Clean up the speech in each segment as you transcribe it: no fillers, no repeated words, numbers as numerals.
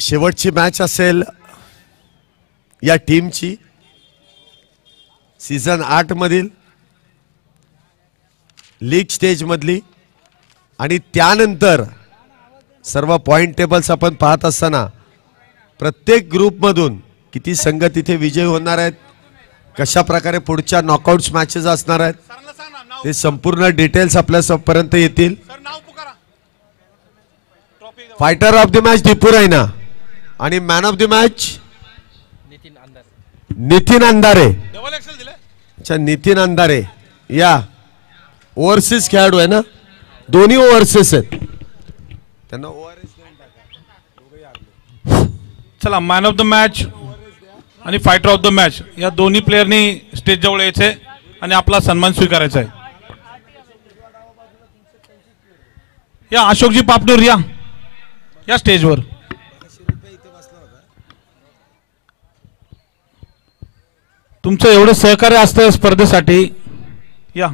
शेवटची मॅच असेल या टीमची सीझन 8 मधील लीग स्टेज मधली आणि त्यानंतर सर्व पॉइंट टेबल्स आपण पाहत असताना प्रत्येक ग्रुप मधून किती संघ तिथे विजयी होणार आहेत, कशा प्रकारे पुढच्या नॉकआउट्स मॅचेस असणार आहेत, ते संपूर्ण डिटेल्स आपल्यापर्यंत येतील. Fighter of the match Deepu Raina आणि man of the match Nitin Andhare. अच्छा, नितीन अंधारे या ओव्हरसीज खेळाडू आहे ना, दोन्ही ओव्हरसीज आहेत. त्यांना चला, मॅन ऑफ द मॅच आणि फायटर ऑफ द मॅच या दोन्ही प्लेयरनी स्टेज जवळ यायचे आणि आपला सन्मान स्वीकारायचा आहे. या अशोकजी पापनूर या स्टेजवर. तुमचं एवढं सहकार्य असतं स्पर्धेसाठी. या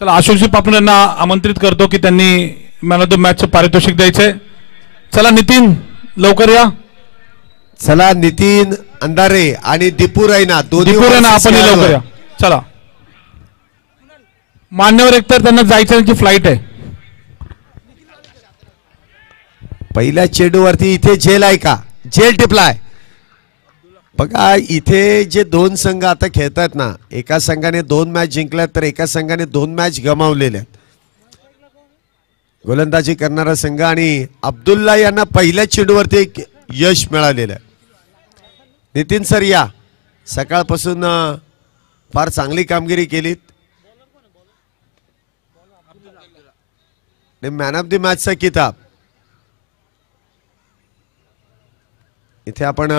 चला, अशोकजी पापनूर यांना आमंत्रित करतो की त्यांनी मॅन ऑफ द मॅचचं पारितोषिक द्यायचंय. चला नितीन, लवकर या. चला, नितीन अंधारे आणि दीपू रैना दोन्ही आपण लवकर या. चला, मान्यवर एकतर त्यांना जायचं, त्यांची फ्लाईट आहे. पहिल्या चेंडूवरती इथे झेल आहे का, झेल टिपलाय बघा. इथे जे दोन संघ आता खेळतात ना, एका संघाने 2 मॅच जिंकल्यात तर एका संघाने 2 मॅच गमावलेल्या. गोलंदाजी करणारा संघ आणि अब्दुल्ला यांना पहिल्या चेंडूवरती एक यश मिळालेलं आहे. नितीन सर या, सकाळपासून फार चांगली कामगिरी केलीत. मॅन ऑफ द मॅचचा किताब इथे आपण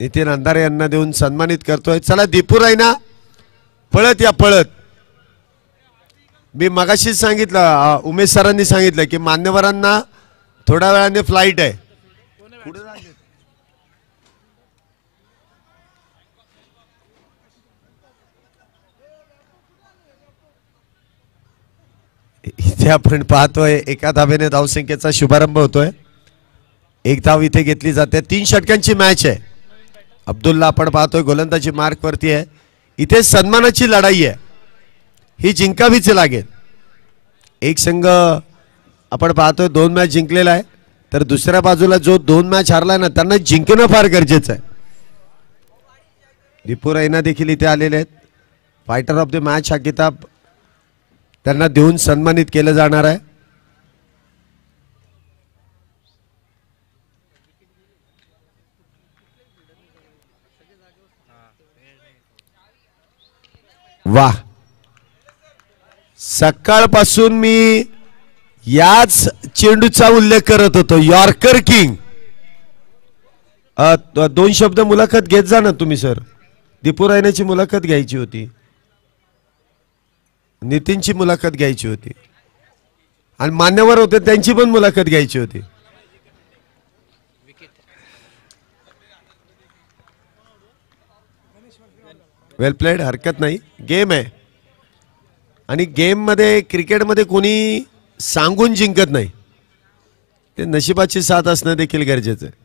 नितीन अंधारे यांना देऊन सन्मानित करतोय. चला दीपू रैना, पळत या पळत. मी मगाशीच सांगितलं, उमेश सरांनी सांगितलं की मान्यवरांना थोड्या वेळाने फ्लाईट आहे. इथे आपण पाहतोय एका धावेने धावसंख्येचा शुभारंभ होतोय. 1 धाव इथे घेतली जाते. 3 षटकांची मॅच आहे. अब्दुल्ला आपण पाहतोय गोलंदाजी मार्क वरती आहे. इथे सन्मानाची लढाई आहे, ही जिंकावीच लागेल. एक संघ आपण पाहतोय 2 मॅच जिंकलेला आहे, तर दुसऱ्या बाजूला जो 2 मॅच हारलाय ना, त्यांना जिंकणं फार गरजेचं आहे. दीपू रैना देखील इथे आलेले आहेत. फायटर ऑफ द मॅच हा किताब त्यांना देऊन सन्मानित केलं जाणार आहे. वाह, सकाळपासून मी याच चेंडूचा उल्लेख करत होतो. Yorker king. 2 शब्द मुलाखत घेत जा ना तुम्ही सर. दीपू रैनाची मुलाखत घ्यायची होती, नितीनची मुलाखत घ्यायची होती आणि मान्यवर होते त्यांची पण मुलाखत घ्यायची होती. वेल प्लेड, हरकत नाही. गेम आहे आणि गेम मध्ये, क्रिकेट मध्ये कोणी सांगून जिंकत नाही, ते नशिबाची साथ असणं देखील गरजेचं आहे.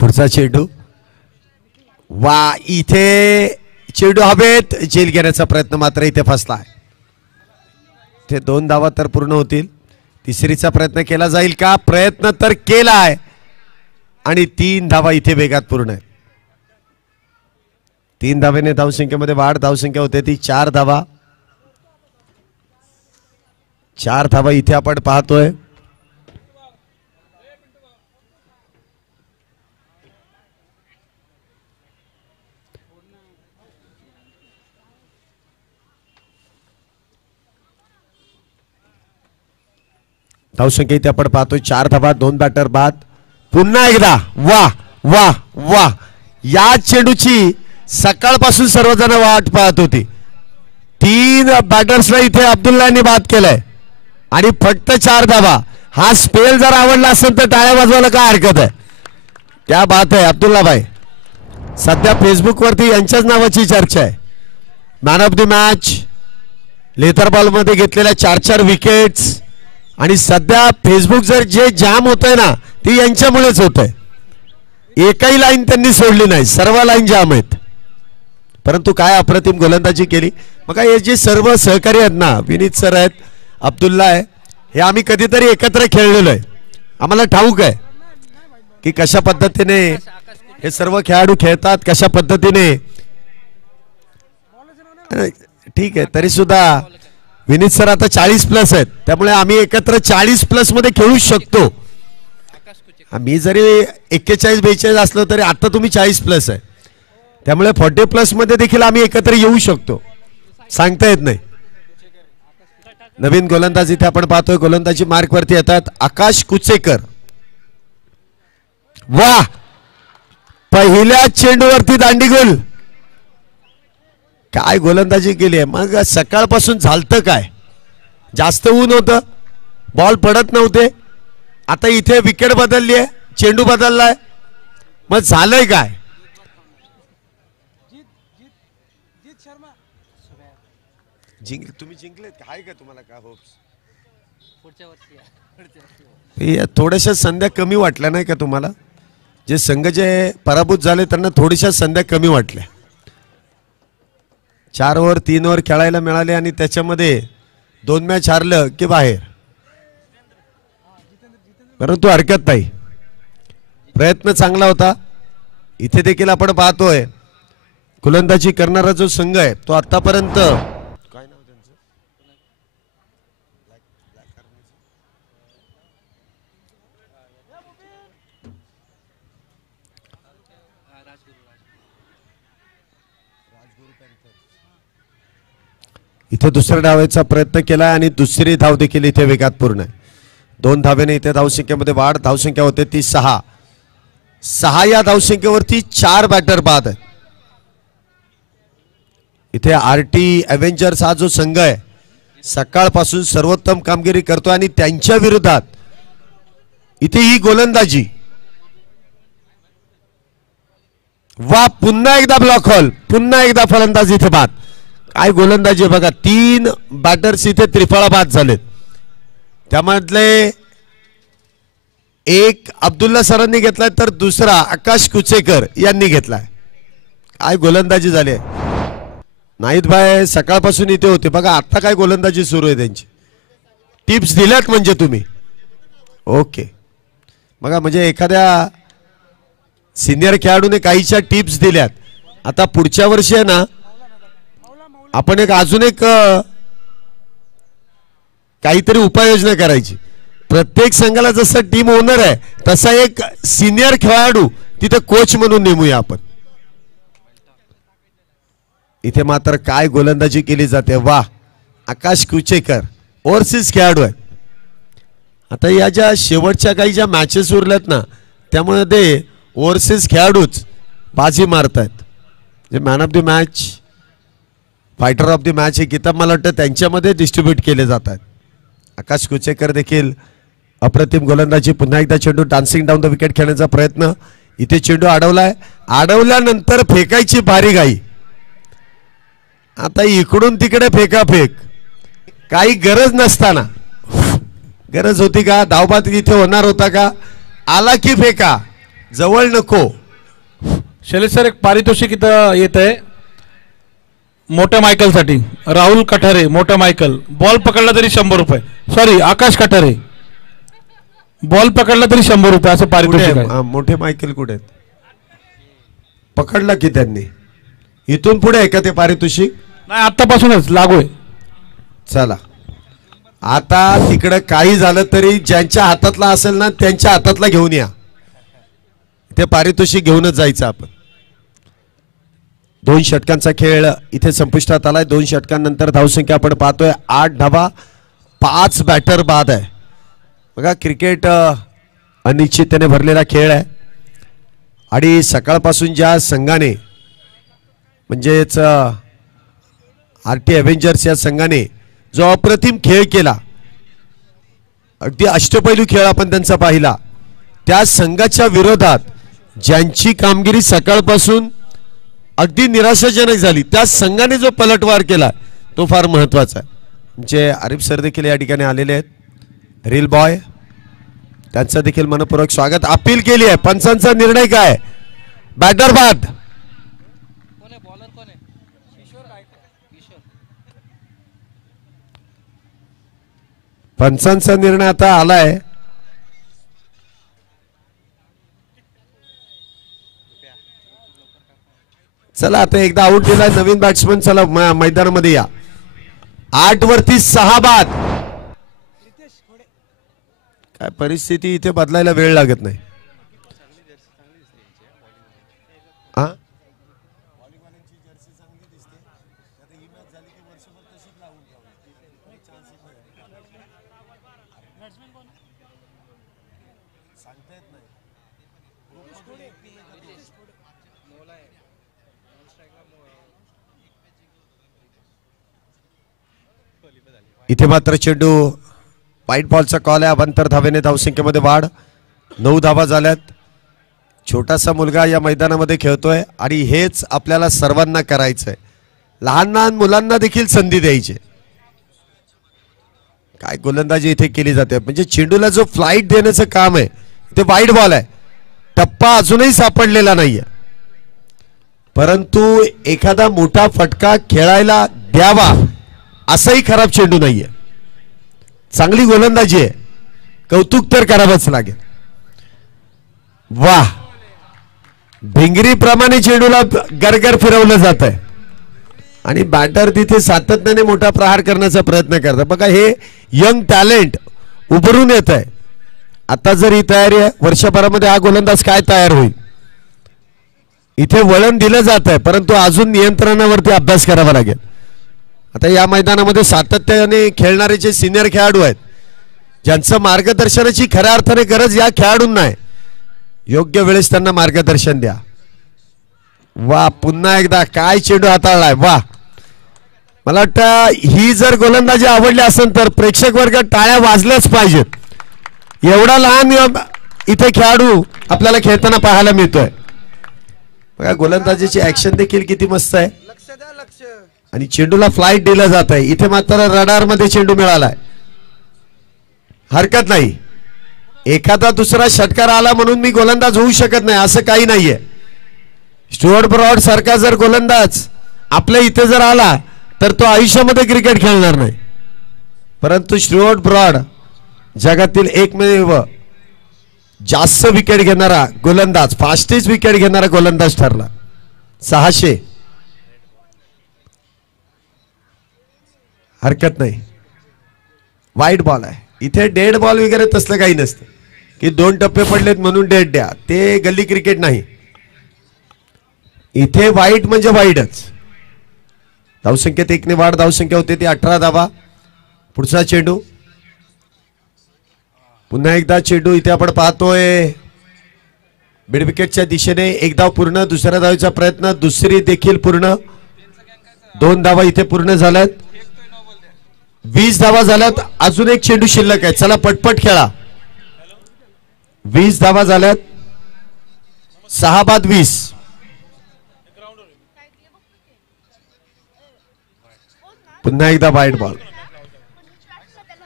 पुढचा चेंडू, वा, इथे चेंडू हवेत, झेल घेण्याचा प्रयत्न मात्र इथे फसलाय. ते 2 धावा तर पूर्ण होतील. तिसरीचा प्रयत्न केला जाईल का, प्रयत्न तर केलाय आणि 3 धावा इथे वेगात पूर्ण आहे. 3 धावेने धावसंख्येमध्ये वाढ. धावसंख्या होते ती 4 धावा. 4 धावा इथे आपण पाहतोय. धावसंख्या इथे आपण पाहतोय 4 धावा, 2 बॅटर बाद. पुन्हा एकदा वा वा वा, या चेंडूची सकाळपासून सर्वजण वाट पाहत होती. 3 बॅटर्सला इथे अब्दुल्लाने बाद केलाय आणि फक्त 4 धावा. हा स्पेल जर आवडला असेल तर टाळ्या वाजवायला काय हरकत आहे. क्या बात आहे अब्दुल्ला भाई. सध्या फेसबुक वरती यांच्याच नावाची चर्चा आहे. Man of the match, लेथर ball मध्ये घेतलेल्या 4-4 विकेट्स, आणि सध्या फेसबुक जर जे जाम होत आहे ना ती यांच्यामुळेच होत आहे. एकही लाईन त्यांनी सोडली नाही, सर्व लाईन जाम आहेत. परंतु काय अप्रतिम गोलंदाजी केली. मग हे जे सर्व सहकारी आहेत ना, विनीत सर आहेत, अब्दुल्ला आहे, हे आम्ही कधीतरी एकत्र खेळलेलो आहे. आम्हाला ठाऊक आहे की कशा पद्धतीने हे सर्व खेळाडू खेळतात, कशा पद्धतीने. ठीक आहे, तरी सुद्धा विनीत सर आता 40+ आहेत, त्यामुळे आम्ही एकत्र 40+ मध्ये खेळू शकतो. मी जरी 41-42 असलो तरी आता तुम्ही 40+ आहे, त्यामुळे 40+ मध्ये देखील आम्ही एकत्र येऊ शकतो, सांगता येत नाही. नवीन गोलंदाज इथे आपण पाहतोय. गोलंदाजी मार्क वरती येतात आकाश कुचेकर. वा, पहिल्या चेंडूवरती दांडीगोल. काय गोलंदाजी केली आहे. मग सकाळपासून झालतं काय, जास्त ऊन होतं, बॉल पडत नव्हते. आता इथे विकेट बदलली आहे, चेंडू बदललाय, मग झालंय काय. तुम्ही जिंकलेत काय का, तुम्हाला काय होप्स. थोड्याशा संध्या कमी वाटल्या नाही का तुम्हाला. जे संघ जे पराभूत झाले त्यांना थोड्याशा संध्या कमी वाटल्या. 4 ओव्हर 3 ओव्हर खेळायला मिळाले आणि त्याच्यामध्ये 2 मॅच हारलं की बाहेर. परंतु हरकत नाही, प्रयत्न चांगला होता. इथे देखील आपण पाहतोय गोलंदाजी करणारा जो संघ आहे तो आतापर्यंत, काय नाव त्यांचं, इथे दुसऱ्या डावाचा प्रयत्न केला आणि दुसरी धाव देखील इथे वेगात पूर्ण आहे. 2 धावेने इथे धावसंख्येमध्ये वाढ. धावसंख्या होते ती 6. या धावसंख्येवरती 4 बॅटर बाद आहेत. इथे आरटी अव्हेंजर्स हा जो संघ आहे सकाळपासून सर्वोत्तम कामगिरी करतो आणि त्यांच्या विरोधात इथे ही गोलंदाजी. वा, पुन्हा एकदा ब्लॉक होल, पुन्हा एकदा फलंदाज इथे बाद. काय गोलंदाजी बघा. 3 बॅटर्स इथे त्रिफळा बाद झालेत. त्यामधले एक अब्दुल्ला सरांनी घेतलाय तर दुसरा आकाश कुचेकर यांनी घेतलाय. काय गोलंदाजी झाली. नाहीत भाई सकाळपासून इथे होते बघा. आता काय गोलंदाजी सुरू आहे त्यांची. टिप्स दिल्यात म्हणजे तुम्ही. ओके बघा, म्हणजे एखाद्या सिनियर खेळाडूने काहीच्या टिप्स दिल्यात. आता पुढच्या वर्षी आहे ना आपण अजून एक काहीतरी उपाययोजना करायची. प्रत्येक संघाला जसं टीम ओनर आहे तसा एक सिनियर खेळाडू तिथे कोच म्हणून नेमूया आपण. इथे मात्र काय गोलंदाजी केली जाते. वा, आकाश कुचेकर ओव्हरसीज खेळाडू आहे. आता या ज्या शेवटच्या काही ज्या मॅचेस उरल्यात ना त्यामुळे ते ओव्हरसीज खेळाडूच बाजी मारतायत. जे man of the match, fighter of the match हे किताब मला वाटतं त्यांच्यामध्ये डिस्ट्रीब्यूट केले जातात. आकाश कुचेकर देखील अप्रतिम गोलंदाजी. पुन्हा एकदा चेंडू डान्सिंग डाऊन द विकेट खेळण्याचा प्रयत्न. इथे चेंडू अडवलाय, अडवल्यानंतर फेकायची भारी घाई. आता इकडून तिकडे फेकाफेक, काही गरज नसताना. गरज होती का. धावबाद इथे होणार होता का. आला की फेका, जवळ नको. शैलेश सर, एक पारितोषिक इथं येत आहे मोठ्या मायकल साठी. राहुल कठारे, मोठा मायकल. बॉल पकडला तरी 100 रुपये. सॉरी, आकाश कठारे, बॉल पकडला तरी 100 रुपये असं पारितोषिक आहे. मोठे मायकल कुठे आहेत. पकडला की त्यांनी. इथून पुढे आहे का ते पारितोषिक. नाही, आतापासूनच लागू आहे. चला, आता तिकडे काही झालं तरी ज्यांच्या हातातला असेल ना त्यांच्या हातातला घेऊन या. ते पारितोषिक घेऊनच जायचं आपण. 2 षटकांचा खेळ इथे संपुष्टात आलाय. 2 षटकांनंतर धावसंख्या आपण पाहतोय 8 धावा, 5 बॅटर बाद आहे. बघा क्रिकेट अनिश्चिततेने भरलेला खेळ आहे आणि सकाळपासून ज्या संघाने म्हणजेच आरटी अव्हेंजर्स या संघाने जो अप्रतिम खेळ केला, अगदी अष्टपैलू खेळ आपण त्यांचा पाहिला, त्या संघाच्या विरोधात ज्यांची कामगिरी सकाळपासून अगदी निराशाजनक झाली त्या संघाने जो पलटवार केला तो फार महत्त्वाचा आहे. म्हणजे आरिफ सर देखील या ठिकाणी आलेले आहेत, रील बॉय, त्यांचं देखील मनपूर्वक स्वागत. अपील केली आहे, पंचांचा निर्णय काय? बॅटर बाद. पंचांचा निर्णय आता आलाय. चला आता एकदा आउट दिलाय नवीन बॅट्समन, चला मैदानामध्ये या. 8 वरती 6 बाद. काय परिस्थिती इथे बदलायला वेळ लागत नाही. इथे मात्र चेंडू वाईट बॉलचा कॉल आहे. अवांतर धावेने धावसंख्येमध्ये वाढ. 9 धावा झाल्यात. छोटासा मुलगा या मैदानामध्ये खेळतोय आणि हेच आपल्याला सर्वांना करायचंय. लहान लहान मुलांना देखील संधी द्यायची. काय गोलंदाजी इथे केली जाते. म्हणजे चेंडूला जो फ्लाईट देण्याचं काम आहे ते वाईट बॉल आहे. टप्पा अजूनही सापडलेला नाहीये, परंतु एखादा मोठा फटका खेळायला द्यावा असाही खराब चेंडू नाहीये. चांगली गोलंदाजी आहे, कौतुक तर करावंच लागेल. वाह, भिंगरीप्रमाणे चेंडूला गरगर फिरवलं जात आहे आणि बॅटर तिथे सातत्याने मोठा प्रहार करण्याचा प्रयत्न करतात. बघा हे यंग टॅलेंट उभरून येत आहे. आता जर ही तयारी आहे, वर्षभरामध्ये हा गोलंदाज काय तयार होईल. इथे वळण दिलं जात आहे, परंतु अजून नियंत्रणावरती अभ्यास करावा लागेल. आता या मैदानामध्ये सातत्याने खेळणारे जे सिनियर खेळाडू आहेत, ज्यांचं मार्गदर्शनाची खऱ्या अर्थाने गरज या खेळाडूंना आहे, योग्य वेळेस त्यांना मार्गदर्शन द्या. वा, पुन्हा एकदा काय चेंडू हाताळलाय. वा, मला वाटतं ही जर गोलंदाजी आवडली असेल तर प्रेक्षक वर्ग टाळ्या वाजल्याच पाहिजेत. एवढा लहान इथे खेळाडू आपल्याला खेळताना पाहायला मिळतोय. बघा गोलंदाजीची ऍक्शन देखील किती मस्त आहे आणि चेंडूला फ्लाईट दिला जात आहे. इथे मात्र रडार मध्ये चेंडू मिळालाय, हरकत नाही. एखादा दुसरा षटकार आला म्हणून मी गोलंदाज होऊ शकत नाही असं काही नाहीये. स्टुअर्ट ब्रॉड सारखा जर गोलंदाज आपल्या इथे जर आला तर तो आयुष्यामध्ये क्रिकेट खेळणार नाही. परंतु स्टुअर्ट ब्रॉड जगातील एकमेव जास्त विकेट घेणारा गोलंदाज, फास्टेस्ट विकेट घेणारा गोलंदाज ठरला. 600, हरकत नाही. वाईट बॉल आहे. इथे डेड बॉल वगैरे तसलं काही नसतं की 2 टप्पे पडलेत म्हणून डेड द्या, ते गल्ली क्रिकेट नाही. इथे वाईट म्हणजे वाईटच. धावसंख्येत 1 ने वाढ धावसंख्या होते ती 18 धावा. पुढचा चेंडू, पुन्हा एकदा चेंडू इथे आपण पाहतोय मिड विकेटच्या दिशेने. 1 धाव पूर्ण. दुसऱ्या धावेचा प्रयत्न, दुसरी देखील पूर्ण. 2 धावा इथे पूर्ण झाल्यात. 20 धावा झाल्यात. अजून एक चेंडू शिल्लक आहे. चला पटपट खेळा. 20 धावा झाल्यात. 6 बाद 20. पुन्हा एकदा वाईट बॉल.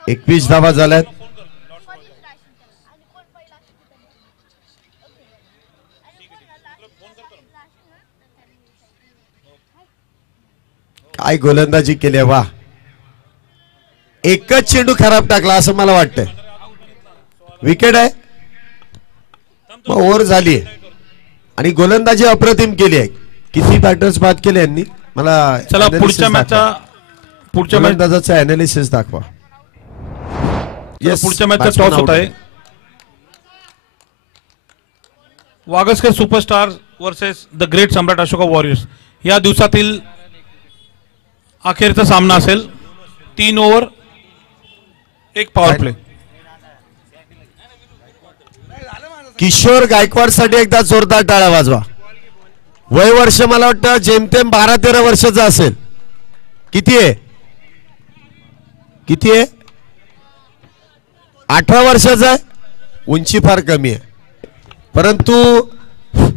21 धावा झाल्यात. काय गोलंदाजी केली. वा, एकच चेंडू खराब टाकला असं मला वाटतंय. विकेट आहे, ओव्हर झाली आणि गोलंदाजी अप्रतिम केली आहे. किती बॅटर्स बाद केले यांनी मला. चला पुढच्या गोलंदाजाचा अनालिसिस दाखवा. पुढच्या मॅचचा टॉस होत आहे. Wagaskar superstar versus the great Samrat Ashoka warriors. या दिवसातील अखेरचा सामना असेल. 3 over 1 power play. Kishore Gaikwad साठी एकदा जोरदार टाळ्या वाजवा. वय वर्ष मला वाटतं जेमतेम 12-13 वर्षाचं असेल. किती आहे? किती आहे? 18 वर्षाचा आहे. उंची फार कमी आहे, परंतु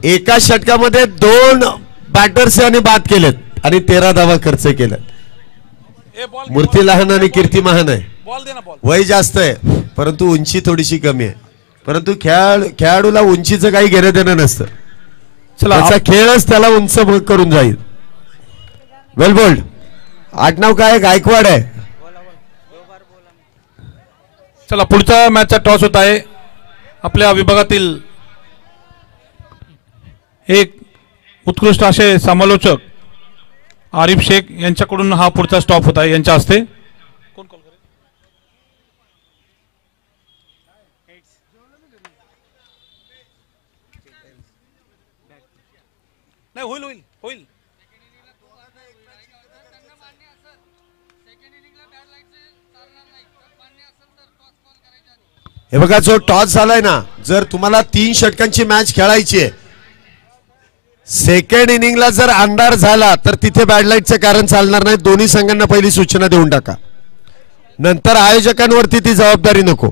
एका षटकामध्ये 2 बॅटर्स यांनी बाद केलेत आणि 13 धावा खर्च केल्यात. मूर्ती लहान आणि कीर्ती महान आहे. वय जास्त आहे परंतु उंची थोडीशी कमी आहे. परंतु खेळाडूला उंचीचं काही घेणं देणं नसतं. त्याचा खेळच त्याला उंच करून जाईल. वेल बोल्ड. आडनाव काय? गायकवाड आहे. चला पुढचा मॅचचा टॉस होत आहे. आपल्या विभागातील एक उत्कृष्ट असे समालोचक आरिफ शेख यांच्याकडून हा पुढचा स्टॉप होता आहे. यांच्या हस्ते होईल होईल होईल. हे बघा, जो टॉस झालाय ना, जर तुम्हाला 3 षटकांची मॅच खेळायची आहे, सेकंड इनिंगला जर अंधार झाला तर तिथे बॅडलाईटचं कारण चालणार नाही. दोन्ही संघांना पहिली सूचना देऊन टाका, नंतर आयोजकांवरती ती जबाबदारी नको.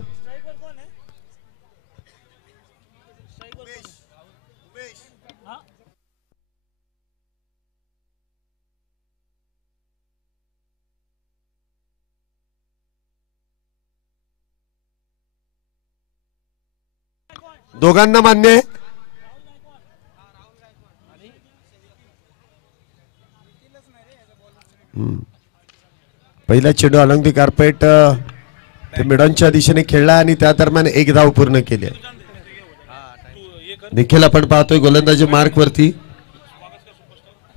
दोघांना मान्य आहे? पहिला चेंडू अलॉंग दी कार्पेट ते मिडॉनच्या दिशेने खेळला आणि त्या दरम्यान 1 धाव पूर्ण केली. देखील आपण पाहतोय गोलंदाजी मार्क वरती.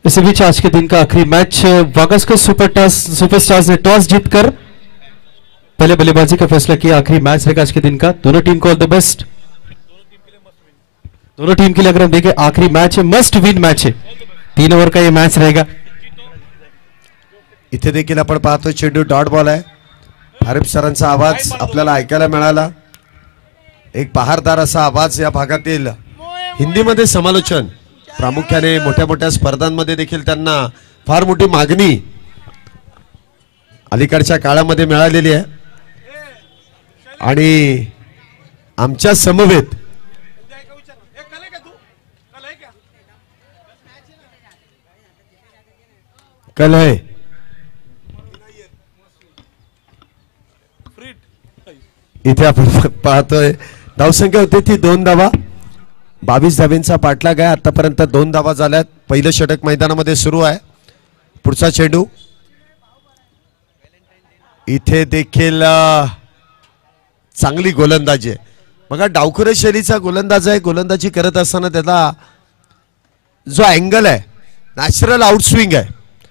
इसी बीच आज के दिन का आखिरी मैच वागस्कर सुपरस्टार्स ने टॉस जीतकर पहले बल्लेबाजी का फैसला किया. आखिरी मैच रहेगा आज के दिन का. दोनों टीम को ऑल द बेस्ट. दोनों टीम के लिए अगर हम देखें आखिरी मैच है, मस्ट विन मैच है. 3 ओवर का ये मैच रहेगा. इथे देखील आपण पाहतोय चेंडू डॉट बॉल आहे. आरिफ सरांचा आवाज आपल्याला ऐकायला मिळाला. एक बहारदार असा आवाज या भागातील हिंदीमध्ये समालोचन, प्रामुख्याने मोठ्या मोठ्या स्पर्धांमध्ये देखील त्यांना फार मोठी मागणी अलीकडच्या काळामध्ये मिळालेली आहे. आणि आमच्या समवेत कल आहे. इथे आपण पाहतोय धावसंख्या होती ती 2 धावा. 22 धावांचा पाठलाग आहे. आतापर्यंत 2 धावा झाल्यात. पहिलं षटक मैदानामध्ये सुरू आहे. पुढचा चेंडू इथे देखील चांगली गोलंदाजी आहे. बघा, डावखुरे शैलीचा गोलंदाज आहे. गोलंदाजी करत असताना त्याला जो अँगल आहे नॅचरल आउटस्विंग आहे.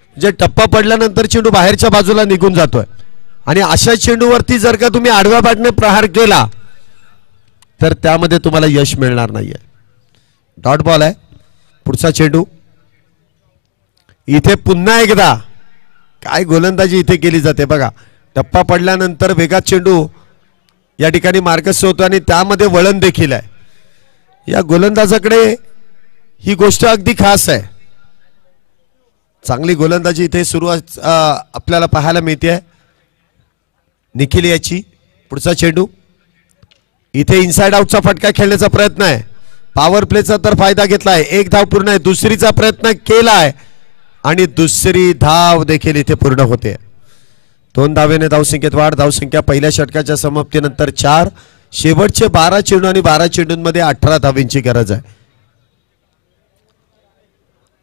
म्हणजे टप्पा पडल्यानंतर चेंडू बाहेरच्या बाजूला निघून जातोय आणि अशा चेंडूवरती जर का तुम्ही आडव्या बॅटने प्रहार केला तर त्यामध्ये तुम्हाला यश मिळणार नाहीये. डॉट बॉल आहे. पुढचा चेंडू इथे पुन्हा एकदा काय गोलंदाजी इथे केली जाते बघा. टप्पा पडल्यानंतर वेगात चेंडू या ठिकाणी मार्गस्थ होतो आणि त्यामध्ये वळण देखील आहे. या गोलंदाजाकडे ही गोष्ट अगदी खास आहे. चांगली गोलंदाजी इथे सुरू आपल्याला पाहायला मिळते. निखिल याची पुढचा चेंडू इथे इनसाइड आउटचा फटका खेळण्याचा प्रयत्न आहे. पॉवर प्लेचा तर फायदा घेतलाय. 1 धाव पूर्ण आहे. दुसरीचा प्रयत्न केलाय आणि दुसरी धाव देखील इथे पूर्ण होते. 2 धावेने धावसंख्येत वाढ. धावसंख्या पहिल्या षटकाच्या समाप्तीनंतर 4. शेवटचे 12 चेंडू आणि 12 चेंडूंमध्ये 18 धावांची गरज आहे.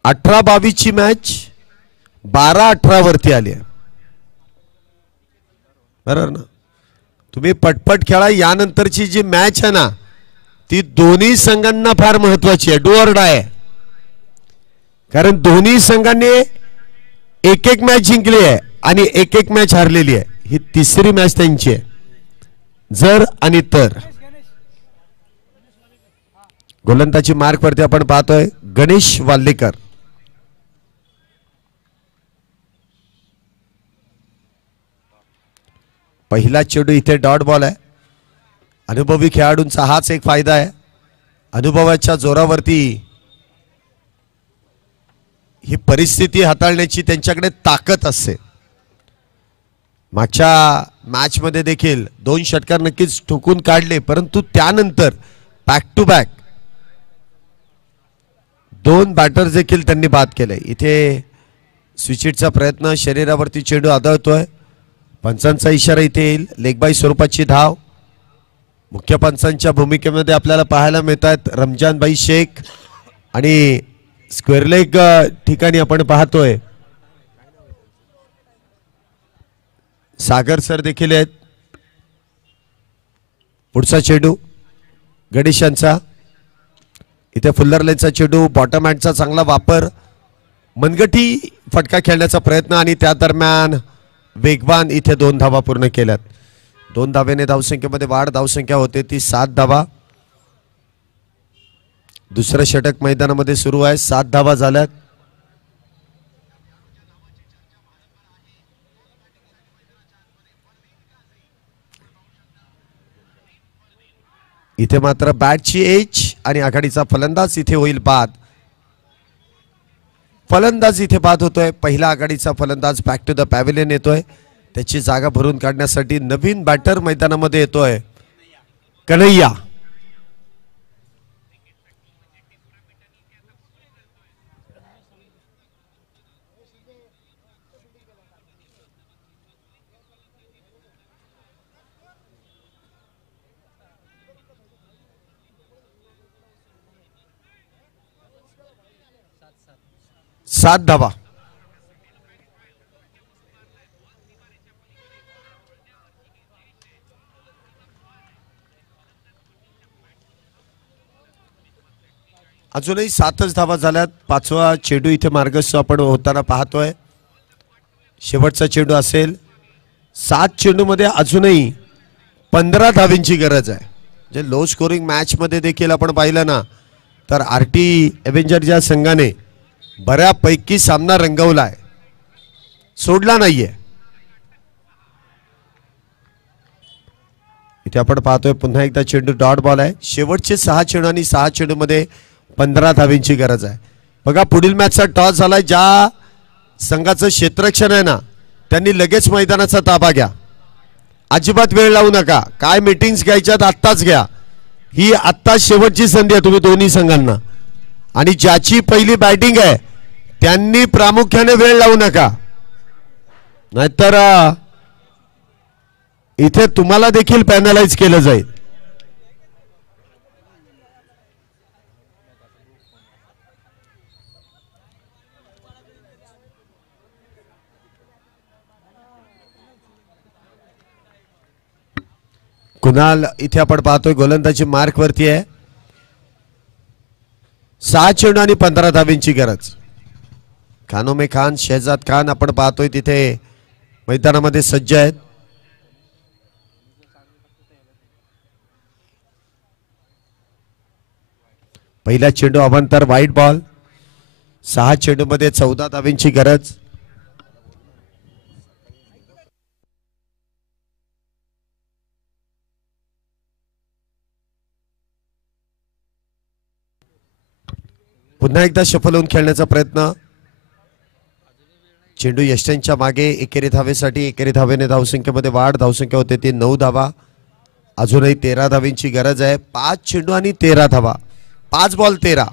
18-22 ची मॅच 12-18 वरती आली आहे. बरोबर ना? तुम्ही पटपट खेळा. यानंतरची जी मॅच आहे ना ती दोन्ही संघांना फार महत्वाची आहे. Do or die. कारण दोन्ही संघांनी 1-1 मॅच जिंकली आहे आणि 1-1 मॅच हारलेली आहे. ही तिसरी मॅच त्यांची आहे. जर आणि तर. गोलंदाजी मार्क वरती आपण पाहतोय गणेश वाल्लेकर. पहिला चेंडू इथे डॉट बॉल आहे. अनुभवी खेळाडूंचा हाच एक फायदा आहे. अनुभवाच्या जोरावरती ही परिस्थिती हाताळण्याची त्यांच्याकडे ताकद असते. मागच्या मॅच मध्ये देखील 2 षटकार नक्कीच ठोकून काढले, परंतु त्यानंतर बॅक टू बॅक 2 बॅटर्स देखील त्यांनी बाद केले. इथे स्विचिटचा प्रयत्न, शरीरावरती चेंडू आदळतोय. पंचांचा इशारा इथे येईल. लेगबाई स्वरूपाची धाव. मुख्य पंचांच्या भूमिकेमध्ये आपल्याला पाहायला मिळत आहेत रमजानभाई शेख आणि स्क्वेअर लेग ठिकाणी आपण पाहतोय सागर सर देखील आहेत. पुढचा चेंडू गणेशांचा. इथे फुल्लर लेनचा चेंडू, बॉटम हँडचा चांगला वापर, मनगटी फटका खेळण्याचा प्रयत्न आणि त्या दरम्यान वेगवान इथे 2 धावा पूर्ण केल्यात. 2 धावेने धावसंख्येमध्ये वाढ. धावसंख्या होते ती 7 धावा. दुसरं षटक मैदानामध्ये सुरू आहे. 7 धावा झाल्यात. इथे मात्र बॅटची एज आणि आघाडीचा फलंदाज इथे होईल बाद. फलंदाज इथे बाद होतोय. पहिला आघाडीचा फलंदाज बॅक टू द पॅव्हिलियन येतोय. त्याची जागा भरून काढण्यासाठी नवीन बॅटर मैदानामध्ये येतोय कन्हैया. सात धावा. अजूनही 7च धावा झाल्यात. 5वा चेंडू इथे मार्गस्थ आपण होताना पाहतोय. शेवटचा चेंडू असेल. 7 चेंडूमध्ये अजूनही 15 धावींची गरज आहे. जे लो स्कोरिंग मॅच मध्ये देखील आपण पाहिलं ना, तर आरटी एव्हेंजर या संघाने बऱ्यापैकी सामना रंगवलाय, सोडला नाहीये. इथे आपण पाहतोय पुन्हा एकदा चेंडू डॉट बॉल आहे. शेवटचे 6 चेंडू आणि 6 चेंडू मध्ये 15 धावींची गरज आहे. बघा पुढील मॅचचा टॉस झालाय. ज्या संघाचं क्षेत्ररक्षण आहे ना, त्यांनी लगेच मैदानाचा ताबा घ्या. अजिबात वेळ लावू नका. काय मीटिंग्स घ्यायच्यात आत्ताच घ्या. ही आत्ता शेवटची संधी आहे तुम्ही दोन्ही संघांना. आणि ज्याची पहिली बॅटिंग आहे त्यांनी प्रामुख्याने वेळ लावू नका, नाहीतर इथे तुम्हाला देखील पॅनलाइज केलं जाईल. कुणाल इथे आपण पाहतोय गोलंदाजी मार्क वरती आहे. 6 चेंडू आणि 15 धावींची गरज. खानोमे खान, शहजाद खान आपण पाहतोय तिथे मैदानामध्ये सज्ज आहेत. पहिला चेंडू अवांतर वाईट बॉल. 6 चेंडू मध्ये 14 धावींची गरज. पुन्हा एकदा शफल होऊन खेळण्याचा प्रयत्न. चेंडू यष्टनच्या मागे. एकेरी धावेसाठी. एकेरी धावेने धावसंख्येमध्ये वाढ. धावसंख्या होते ती 9 धावा. अजूनही 13 धावींची गरज आहे. 5 चेंडू आणि 13 धावा. 5 बॉल 13.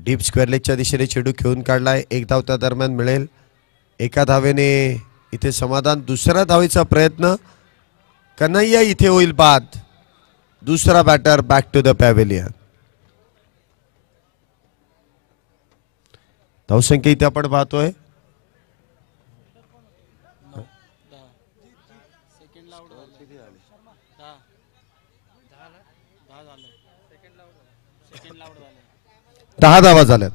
डीप स्क्वेअर लेगच्या दिशेने चेंडू खेळून काढलाय. 1 धाव त्या दरम्यान मिळेल. एका धावेने इथे समाधान. दुसऱ्या धावेचा प्रयत्न. कन्हैया इथे होईल बाद. दुसरा batter back to the pavilion. धावसंख्या इथे आपण पाहतोय दहा धावा झाल्यात.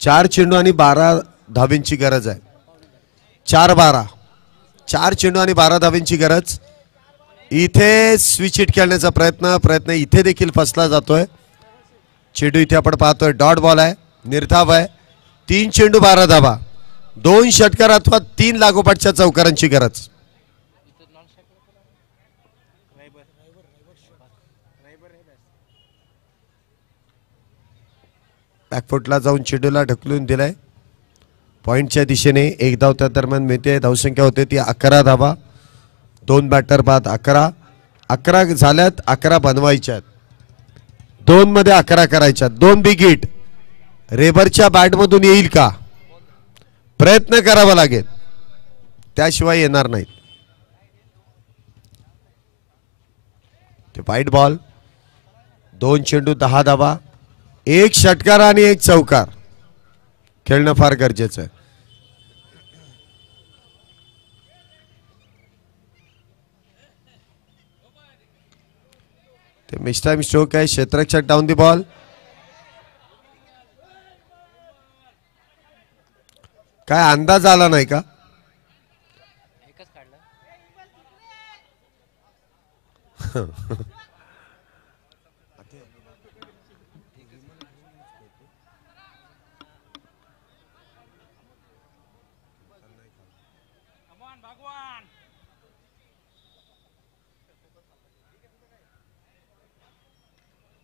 4 चेंडू आणि 12 धावींची गरज आहे. 4-12. 4 चेंडू आणि 12 धावींची गरज. इथे स्विच हिट खेळण्याचा प्रयत्न इथे देखील फसला जातोय. चेंडू इथे आपण पाहतोय डॉट बॉल आहे. निर्धाव आहे. 3 चेंडू 12 धावा, 2 षटकार अथवा 3 लागोपाठच्या चौकारांची गरज. बॅकफुटला जाऊन चेंडूला ढकलून दिलाय. पॉइंटच्या दिशेने 1 धाव त्या दरम्यान मिळते. धावसंख्या होते ती 11 धावा. 2 बॅटर बाद 11 झाल्यात. 11 बनवायच्यात. 2 मध्ये 11 करायच्यात. 2 बिग हिट रेबरच्या बॅटमधून येईल का? प्रयत्न करावा लागेल, त्याशिवाय येणार नाहीत. ते वाईट बॉल. 2 चेंडू 10 धावा, 1 षटकार आणि 1 चौकार. खेळणं फार गरजेचं आहे. ते मिस टाइम स्ट्रोक आहे. क्षेत्ररक्षक डाऊन दी बॉल. काय अंदाज आला नाही का?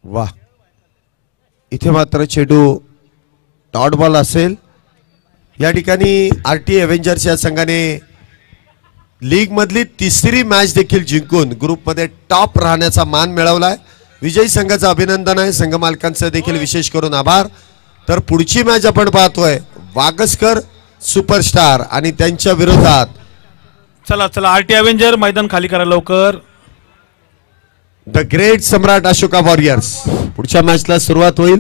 वाह, इथे मात्र चेंडू डॉट बॉल असेल. या ठिकाणी आरटी एव्हेंजर्स या संघाने लीग मधली 3री मॅच देखील जिंकून ग्रुपमध्ये टॉप राहण्याचा मान मिळवलाय. विजयी संघाचं अभिनंदन आहे. संघ मालकांचे देखील विशेष करून आभार. तर पुढची मॅच आपण पाहतोय वागस्कर सुपरस्टार आणि त्यांच्या विरोधात. चला चला आरटी एव्हेंजर मैदान खाली करा लवकर. The great Samrat Ashoka warriors. पुढच्या मॅचला सुरुवात होईल.